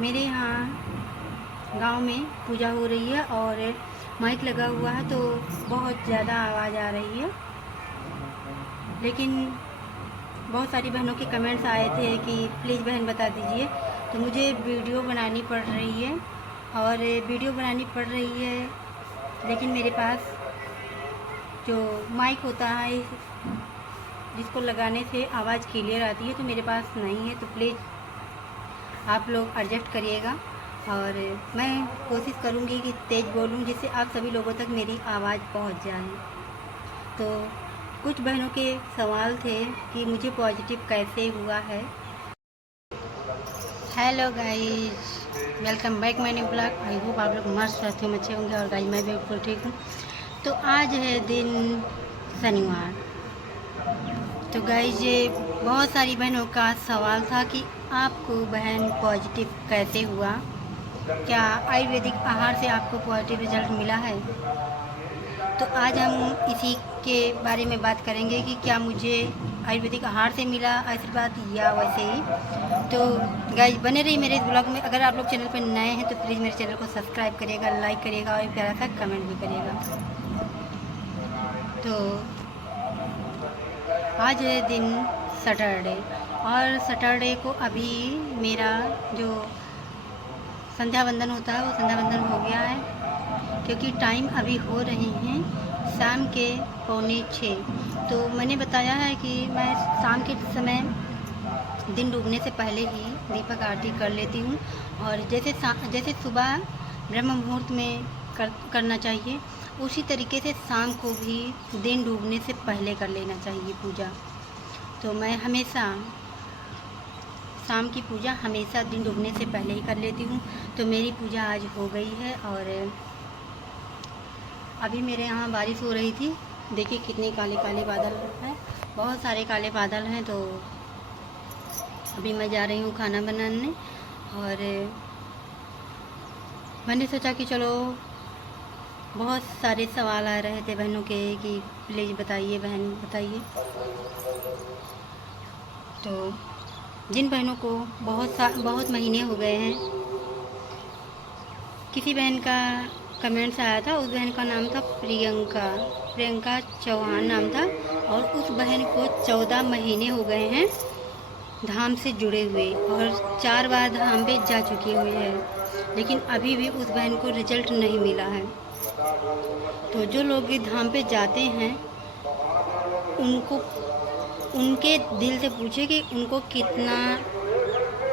मेरे यहाँ गांव में पूजा हो रही है और माइक लगा हुआ है तो बहुत ज़्यादा आवाज़ आ रही है। लेकिन बहुत सारी बहनों के कमेंट्स आए थे कि प्लीज़ बहन बता दीजिए, तो मुझे वीडियो बनानी पड़ रही है और वीडियो बनानी पड़ रही है। लेकिन मेरे पास जो माइक होता है जिसको लगाने से आवाज़ क्लियर आती है तो मेरे पास नहीं है, तो प्लीज़ आप लोग एडजस्ट करिएगा। और मैं कोशिश करूँगी कि तेज़ बोलूँ जिससे आप सभी लोगों तक मेरी आवाज़ पहुँच जाए। तो कुछ बहनों के सवाल थे कि मुझे पॉजिटिव कैसे हुआ है। Hello guys, welcome back my new blog. I hope आप लोग मस्त रहते हो, अच्छे होंगे। और गाइस मैं भी बिल्कुल ठीक हूँ। तो आज है दिन शनिवार। तो गाइस ये बहुत सारी बहनों का सवाल था कि आपको बहन पॉजिटिव कैसे हुआ, क्या आयुर्वेदिक आहार से आपको पॉजिटिव रिजल्ट मिला है। तो आज हम इसी के बारे में बात करेंगे कि क्या मुझे आयुर्वेदिक आहार से मिला आशीर्वाद या वैसे ही। तो गाइस बने रहिए मेरे इस ब्लॉग में। अगर आप लोग चैनल पर नए हैं तो प्लीज़ मेरे चैनल को सब्सक्राइब करिएगा, लाइक करिएगा और प्यारा सा कमेंट भी करिएगा। तो आज है दिन सैटरडे और सैटरडे को अभी मेरा जो संध्या वंदन होता है वो संध्या वंदन हो गया है, क्योंकि टाइम अभी हो रहे हैं शाम के 5:45। तो मैंने बताया है कि मैं शाम के समय दिन डूबने से पहले ही दीपक आरती कर लेती हूँ। और जैसे सुबह ब्रह्म मुहूर्त में करना चाहिए, उसी तरीके से शाम को भी दिन डूबने से पहले कर लेना चाहिए पूजा। तो मैं हमेशा शाम की पूजा हमेशा दिन डूबने से पहले ही कर लेती हूँ। तो मेरी पूजा आज हो गई है और अभी मेरे यहाँ बारिश हो रही थी। देखिए कितने काले काले बादल हैं, बहुत सारे काले बादल हैं। तो अभी मैं जा रही हूँ खाना बनाने और मैंने सोचा कि चलो, बहुत सारे सवाल आ रहे थे बहनों के कि प्लीज़ बताइए बहन बताइए। तो जिन बहनों को बहुत महीने हो गए हैं, किसी बहन का कमेंट्स आया था, उस बहन का नाम था प्रियंका चौहान नाम था। और उस बहन को 14 महीने हो गए हैं धाम से जुड़े हुए और 4 बार धाम पे जा चुकी हुई है, लेकिन अभी भी उस बहन को रिजल्ट नहीं मिला है। तो जो लोग धाम पे जाते हैं उनको उनके दिल से पूछे कि उनको कितना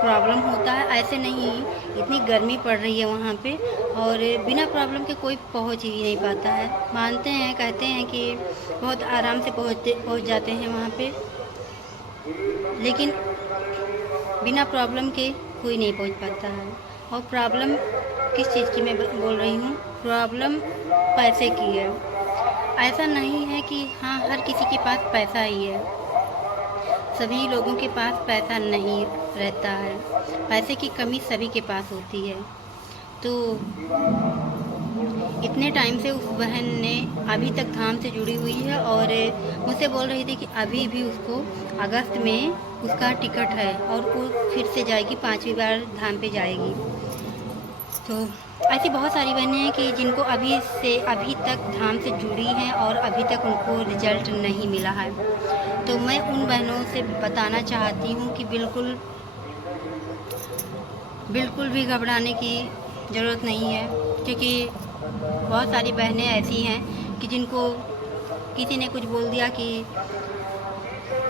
प्रॉब्लम होता है। ऐसे नहीं, इतनी गर्मी पड़ रही है वहाँ पे और बिना प्रॉब्लम के कोई पहुँच ही नहीं पाता है। मानते हैं, कहते हैं कि बहुत आराम से पहुँच जाते हैं वहाँ पे, लेकिन बिना प्रॉब्लम के कोई नहीं पहुँच पाता है। और प्रॉब्लम किस चीज़ की मैं बोल रही हूँ, प्रॉब्लम पैसे की है। ऐसा नहीं है कि हाँ हर किसी के पास पैसा ही है, सभी लोगों के पास पैसा नहीं रहता है। पैसे की कमी सभी के पास होती है। तो इतने टाइम से उस बहन ने अभी तक धाम से जुड़ी हुई है और मुझसे बोल रही थी कि अभी भी उसको अगस्त में उसका टिकट है और वो फिर से जाएगी, 5वीं बार धाम पे जाएगी। तो ऐसी बहुत सारी बहनें हैं कि जिनको अभी तक धाम से जुड़ी हैं और अभी तक उनको रिजल्ट नहीं मिला है। तो मैं उन बहनों से बताना चाहती हूँ कि बिल्कुल भी घबराने की ज़रूरत नहीं है, क्योंकि बहुत सारी बहनें ऐसी हैं कि जिनको किसी ने कुछ बोल दिया कि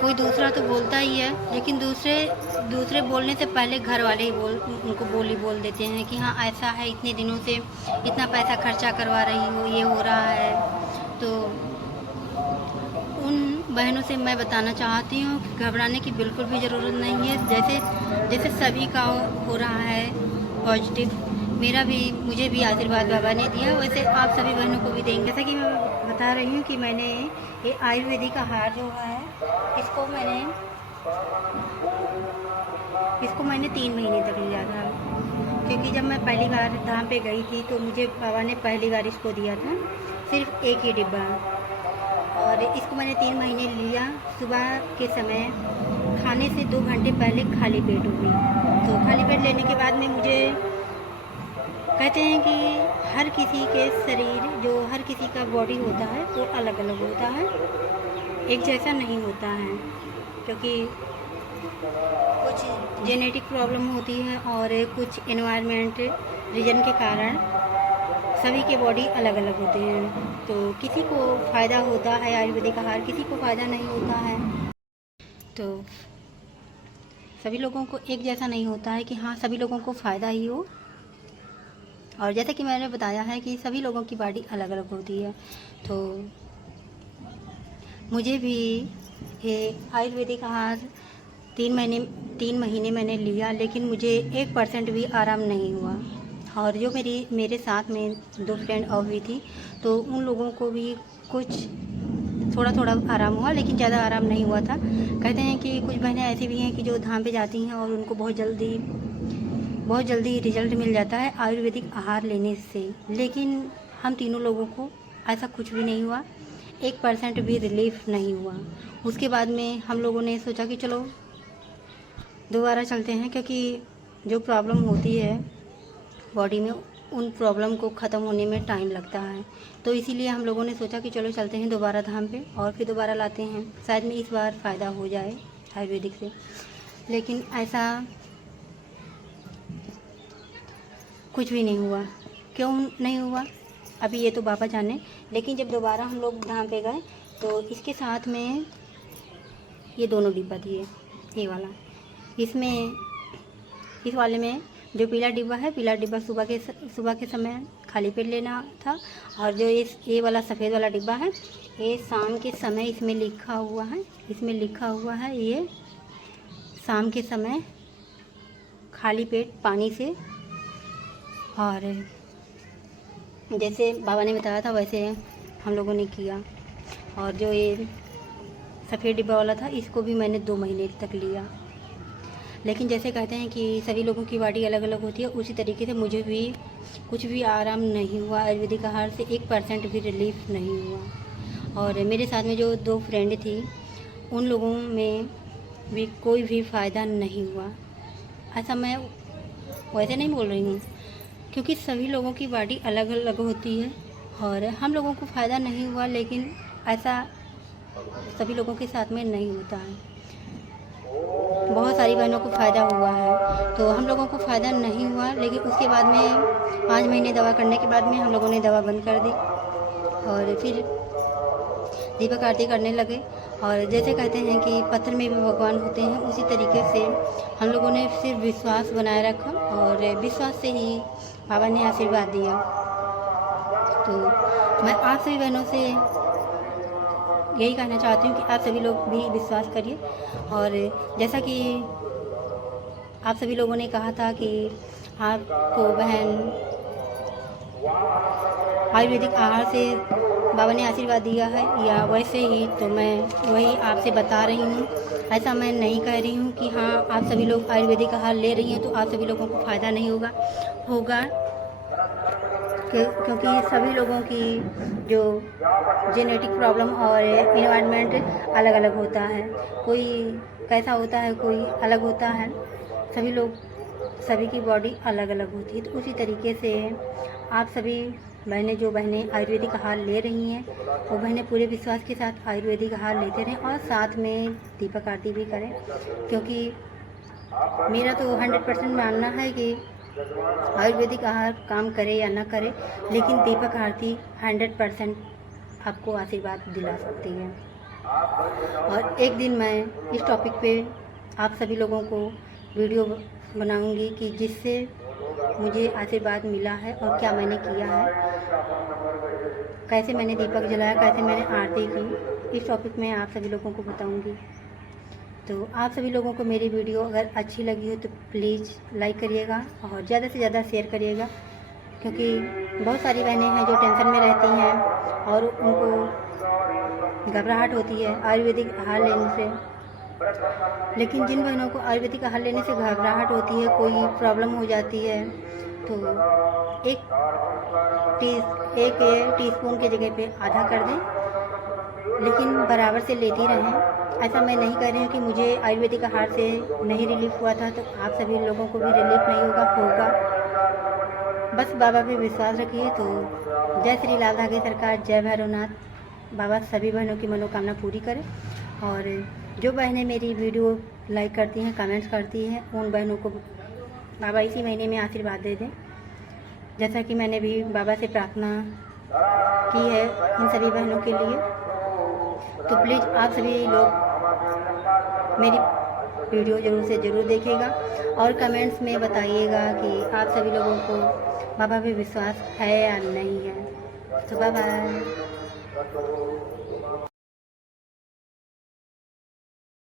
कोई दूसरा तो बोलता ही है, लेकिन दूसरे बोलने से पहले घर वाले ही उनको बोल देते हैं कि हाँ ऐसा है, इतने दिनों से इतना पैसा खर्चा करवा रही हो, ये हो रहा है। तो उन बहनों से मैं बताना चाहती हूँ कि घबराने की बिल्कुल भी ज़रूरत नहीं है। जैसे सभी का हो रहा है पॉजिटिव, मुझे भी आशीर्वाद बाबा ने दिया, वैसे आप सभी बहनों को भी देंगे। जैसा कि मैं बता रही हूँ कि मैंने ये आयुर्वेदिक आहार जो है इसको मैंने 3 महीने तक लिया था, क्योंकि जब मैं पहली बार धाम पे गई थी तो मुझे बाबा ने पहली बार इसको दिया था, सिर्फ एक ही डिब्बा। और इसको मैंने 3 महीने लिया। सुबह के समय खाने से 2 घंटे पहले खाली पेट हुई तो खाली पेट लेने के बाद में मुझे कहते हैं कि हर किसी के शरीर, जो हर किसी का बॉडी होता है वो अलग अलग होता है, एक जैसा नहीं होता है, क्योंकि कुछ जेनेटिक प्रॉब्लम होती है और कुछ एनवायरनमेंट रीजन के कारण सभी के बॉडी अलग अलग होते हैं। तो किसी को फ़ायदा होता है आयुर्वेदिक आहार, किसी को फ़ायदा नहीं होता है। तो सभी लोगों को एक जैसा नहीं होता है कि हाँ सभी लोगों को फ़ायदा ही हो। और जैसा कि मैंने बताया है कि सभी लोगों की बॉडी अलग अलग होती है। तो मुझे भी ये आयुर्वेदिक आहार 3 महीने मैंने लिया, लेकिन मुझे 1% भी आराम नहीं हुआ। और जो मेरे साथ में 2 फ्रेंड और भी थी, तो उन लोगों को भी कुछ थोड़ा थोड़ा आराम हुआ, लेकिन ज़्यादा आराम नहीं हुआ था। कहते हैं कि कुछ बहनें ऐसी भी हैं कि जो धाम पे जाती हैं और उनको बहुत जल्दी रिजल्ट मिल जाता है आयुर्वेदिक आहार लेने से, लेकिन हम तीनों लोगों को ऐसा कुछ भी नहीं हुआ, 1% भी रिलीफ नहीं हुआ। उसके बाद में हम लोगों ने सोचा कि चलो दोबारा चलते हैं, क्योंकि जो प्रॉब्लम होती है बॉडी में, उन प्रॉब्लम को ख़त्म होने में टाइम लगता है। तो इसीलिए हम लोगों ने सोचा कि चलो चलते हैं दोबारा धाम पे और फिर दोबारा लाते हैं, शायद में इस बार फ़ायदा हो जाए आयुर्वेदिक से। लेकिन ऐसा कुछ भी नहीं हुआ। क्यों नहीं हुआ अभी ये तो बाबा जाने। लेकिन जब दोबारा हम लोग धाम पे गए तो इसके साथ में ये दोनों डिब्बा दिए, ये वाला, इस वाले में जो पीला डिब्बा है, पीला डिब्बा सुबह के समय खाली पेट लेना था, और जो ये वाला सफ़ेद वाला डिब्बा है, ये शाम के समय इसमें लिखा हुआ है ये शाम के समय खाली पेट पानी से। और जैसे बाबा ने बताया था वैसे हम लोगों ने किया। और जो ये सफ़ेद डिब्बा वाला था, इसको भी मैंने 2 महीने तक लिया। लेकिन जैसे कहते हैं कि सभी लोगों की बॉडी अलग अलग होती है, उसी तरीके से मुझे भी कुछ भी आराम नहीं हुआ, आयुर्वेदिक आहार से 1% भी रिलीफ नहीं हुआ। और मेरे साथ में जो 2 फ्रेंड थी, उन लोगों में भी कोई भी फ़ायदा नहीं हुआ। ऐसा मैं वैसे नहीं बोल रही हूँ, क्योंकि सभी लोगों की बॉडी अलग अलग होती है और हम लोगों को फ़ायदा नहीं हुआ, लेकिन ऐसा सभी लोगों के साथ में नहीं होता है। बहुत सारी बहनों को फ़ायदा हुआ है, तो हम लोगों को फ़ायदा नहीं हुआ। लेकिन उसके बाद में 5 महीने दवा करने के बाद में हम लोगों ने दवा बंद कर दी और फिर दीपक आरती करने लगे। और जैसे कहते हैं कि पत्थर में भी भगवान होते हैं, उसी तरीके से हम लोगों ने सिर्फ विश्वास बनाए रखा और विश्वास से ही बाबा ने आशीर्वाद दिया। तो मैं आप सभी बहनों से यही कहना चाहती हूँ कि आप सभी लोग भी विश्वास करिए। और जैसा कि आप सभी लोगों ने कहा था कि आपको बहन आयुर्वेदिक आहार से बाबा ने आशीर्वाद दिया है या वैसे ही, तो मैं वही आपसे बता रही हूँ। ऐसा मैं नहीं कह रही हूँ कि हाँ आप सभी लोग आयुर्वेदिक आहार ले रही हैं तो आप सभी लोगों को फ़ायदा नहीं होगा, क्योंकि सभी लोगों की जो जेनेटिक प्रॉब्लम और इन्वायरमेंट अलग अलग होता है। कोई कैसा होता है, कोई अलग होता है। सभी की बॉडी अलग अलग होती है। तो उसी तरीके से आप सभी जो बहनें आयुर्वेदिक आहार ले रही हैं, वो बहनें पूरे विश्वास के साथ आयुर्वेदिक आहार लेते रहें और साथ में दीपक आरती भी करें। क्योंकि मेरा तो 100% मानना है कि आयुर्वेदिक आहार काम करे या ना करे, लेकिन दीपक आरती 100% आपको आशीर्वाद दिला सकती है। और एक दिन मैं इस टॉपिक पे आप सभी लोगों को वीडियो बनाऊंगी कि जिससे मुझे आशीर्वाद मिला है और क्या मैंने किया है, कैसे मैंने दीपक जलाया, कैसे मैंने आरती की। इस टॉपिक में आप सभी लोगों को बताऊंगी। तो आप सभी लोगों को मेरी वीडियो अगर अच्छी लगी हो तो प्लीज़ लाइक करिएगा और ज़्यादा से ज़्यादा शेयर करिएगा, क्योंकि बहुत सारी बहनें हैं जो टेंशन में रहती हैं और उनको घबराहट होती है आयुर्वेदिक आहार लेने से। लेकिन जिन बहनों को आयुर्वेदिक आहार लेने से घबराहट होती है, कोई प्रॉब्लम हो जाती है, तो एक टीस्पून की जगह पे आधा कर दें, लेकिन बराबर से लेती रहें। ऐसा मैं नहीं कह रही हूँ कि मुझे आयुर्वेदिक आहार से नहीं रिलीफ हुआ था, तो आप सभी लोगों को भी रिलीफ नहीं होगा। बस बाबा पे विश्वास रखिए। तो जय श्री लाल धागे सरकार, जय भैरवनाथ। बाबा सभी बहनों की मनोकामना पूरी करें। और जो बहनें मेरी वीडियो लाइक करती हैं, कमेंट्स करती हैं, उन बहनों को बाबा इसी महीने में आशीर्वाद दे दें, जैसा कि मैंने भी बाबा से प्रार्थना की है इन सभी बहनों के लिए। तो प्लीज़ आप सभी लोग मेरी वीडियो ज़रूर देखिएगा और कमेंट्स में बताइएगा कि आप सभी लोगों को बाबा पे विश्वास है या नहीं है। तो बाय बाय।